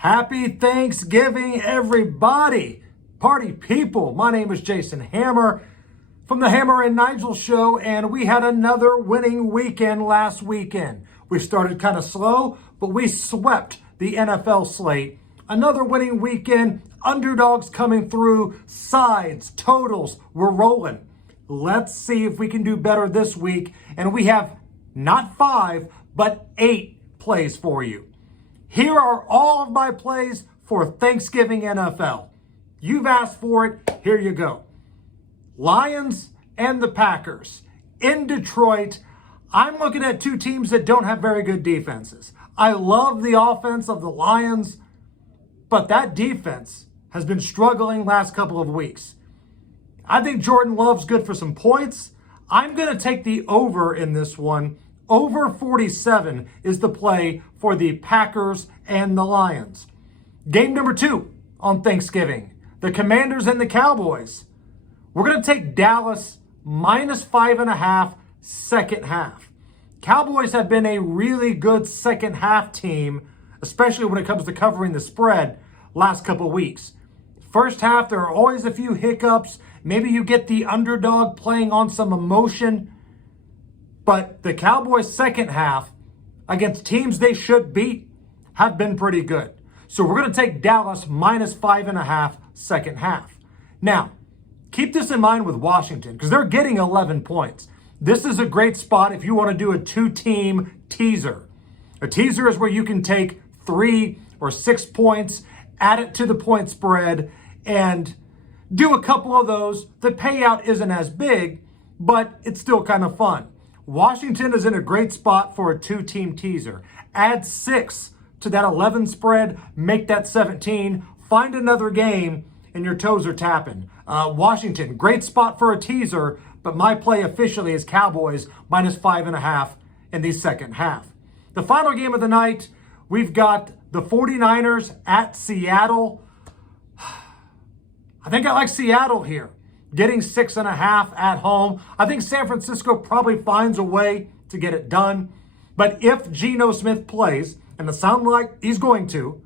Happy Thanksgiving, everybody. Party people. My name is Jason Hammer from the Hammer Nigel Show, and we had another winning weekend last weekend. We started kind of slow, but we swept the NFL slate. Another winning weekend, underdogs coming through, sides, totals, we're rolling. Let's see if we can do better this week, and we have not 5, but 8 plays for you. Here are all of my plays for Thanksgiving NFL. You've asked for it. Here you go. Lions and the Packers. In Detroit, I'm looking at two teams that don't have very good defenses. I love the offense of the Lions, but that defense has been struggling last couple of weeks. I think Jordan Love's good for some points. I'm going to take the over in this one. Over 47 is the play for the Packers and the Lions. Game number 2 on Thanksgiving. The Commanders and the Cowboys. We're going to take Dallas minus 5.5 second half. Cowboys have been a really good second half team, especially when it comes to covering the spread last couple of weeks. First half, there are always a few hiccups. Maybe you get the underdog playing on some emotion. But the Cowboys' second half against teams they should beat have been pretty good. So we're going to take Dallas minus 5.5 second half. Now, keep this in mind with Washington because they're getting 11 points. This is a great spot if you want to do a 2-team teaser. A teaser is where you can take 3 or 6 points, add it to the point spread, and do a couple of those. The payout isn't as big, but it's still kind of fun. Washington is in a great spot for a 2-team teaser. Add 6 to that 11 spread, make that 17, find another game, and your toes are tapping. Washington, great spot for a teaser, but my play officially is Cowboys minus 5.5 in the second half. The final game of the night, we've got the 49ers at Seattle. I think I like Seattle here. Getting 6.5 at home. I think San Francisco probably finds a way to get it done. But if Geno Smith plays, and it sounds like he's going to,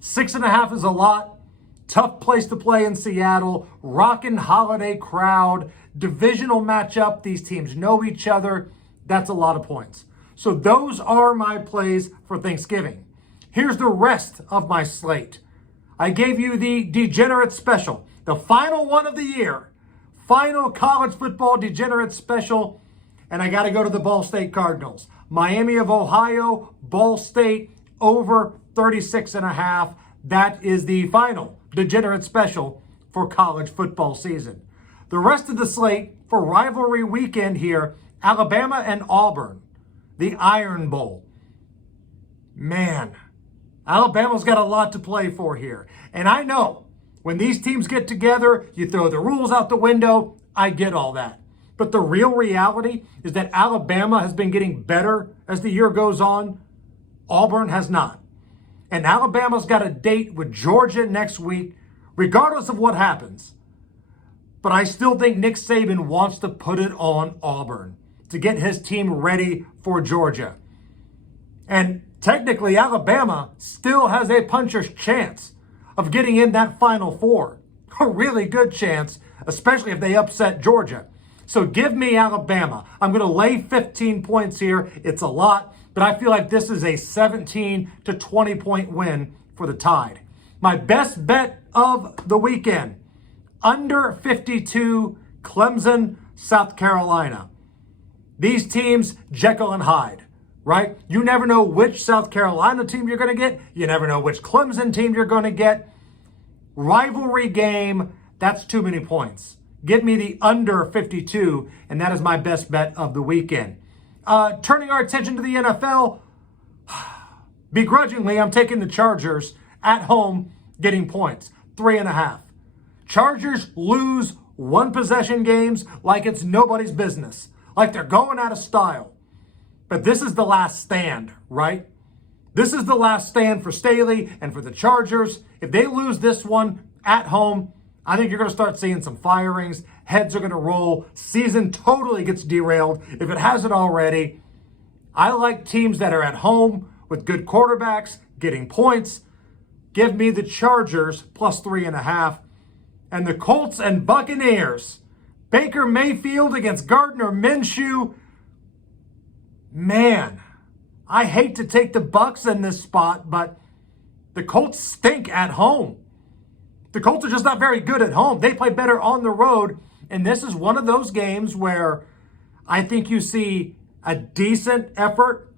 6.5 is a lot. Tough place to play in Seattle. Rockin' holiday crowd. Divisional matchup. These teams know each other. That's a lot of points. So those are my plays for Thanksgiving. Here's the rest of my slate. I gave you the Degenerate Special. The final one of the year, final college football degenerate special, and I got to go to the Ball State Cardinals. Miami of Ohio, Ball State over 36.5. That is the final degenerate special for college football season. The rest of the slate for rivalry weekend here, Alabama and Auburn, the Iron Bowl. Man, Alabama's got a lot to play for here. And I know, when these teams get together, you throw the rules out the window. I get all that. But the real reality is that Alabama has been getting better as the year goes on. Auburn has not. And Alabama's got a date with Georgia next week, regardless of what happens. But I still think Nick Saban wants to put it on Auburn to get his team ready for Georgia. And technically, Alabama still has a puncher's chance of getting in that Final Four. A really good chance, especially if they upset Georgia. So give me Alabama. I'm going to lay 15 points here. It's a lot, but I feel like this is a 17 to 20 point win for the Tide. My best bet of the weekend, under 52, Clemson, South Carolina. These teams, Jekyll and Hyde. Right? You never know which South Carolina team you're going to get. You never know which Clemson team you're going to get. Rivalry game, that's too many points. Give me the under 52, and that is my best bet of the weekend. Turning our attention to the NFL, begrudgingly, I'm taking the Chargers at home, getting points, 3.5. Chargers lose one possession games like it's nobody's business, like they're going out of style. But this is the last stand, right? This is the last stand for Staley and for the Chargers. If they lose this one at home, I think you're going to start seeing some firings. Heads are going to roll. Season totally gets derailed if it hasn't already. I like teams that are at home with good quarterbacks, getting points. Give me the Chargers plus 3.5. And the Colts and Buccaneers. Baker Mayfield against Gardner Minshew. Man, I hate to take the Bucs in this spot, but the Colts stink at home. The Colts are just not very good at home. They play better on the road. And this is one of those games where I think you see a decent effort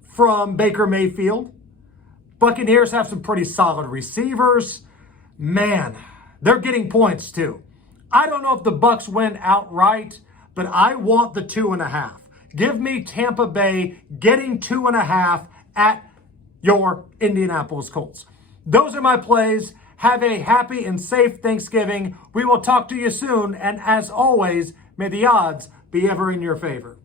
from Baker Mayfield. Buccaneers have some pretty solid receivers. Man, they're getting points too. I don't know if the Bucs win outright, but I want the 2.5. Give me Tampa Bay getting 2.5 at your Indianapolis Colts. Those are my plays. Have a happy and safe Thanksgiving. We will talk to you soon. And as always, may the odds be ever in your favor.